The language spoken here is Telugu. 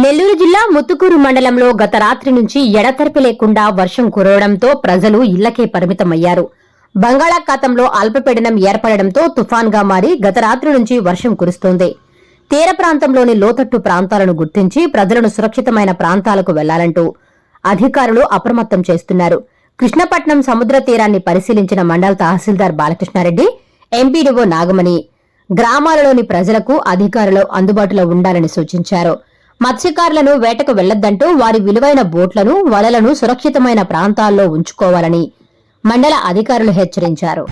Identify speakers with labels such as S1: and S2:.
S1: నెల్లూరు జిల్లా ముత్తుకూరు మండలంలో గత రాత్రి నుంచి ఎడతెరిపి లేకుండా వర్షం కురవడంతో ప్రజలు ఇళ్ళకే పరిమితమయ్యారు. బంగాళాఖాతంలో అల్పపీడనం ఏర్పడడంతో తుఫాన్గా మారి గత రాత్రి నుంచి వర్షం కురుస్తోంది. తీర ప్రాంతంలోని లోతట్టు ప్రాంతాలను గుర్తించి ప్రజలను సురక్షితమైన ప్రాంతాలకు వెళ్ళాలంటూ అధికారులు అప్రమత్తం చేస్తున్నారు. కృష్ణపట్నం సముద్ర తీరాన్ని పరిశీలించిన మండల తహసీల్దార్ బాలకృష్ణారెడ్డి ఎంపీడీఓ నాగమణి గ్రామాలలోని ప్రజలకు అధికారులు అందుబాటులో ఉండాలని సూచించారు. మత్స్యకారులను వేటకు వెళ్ళొద్దంటూ వారి విలువైన బోట్లను వలలను సురక్షితమైన ప్రాంతాల్లో ఉంచుకోవాలని మండల అధికారులు హెచ్చరించారు.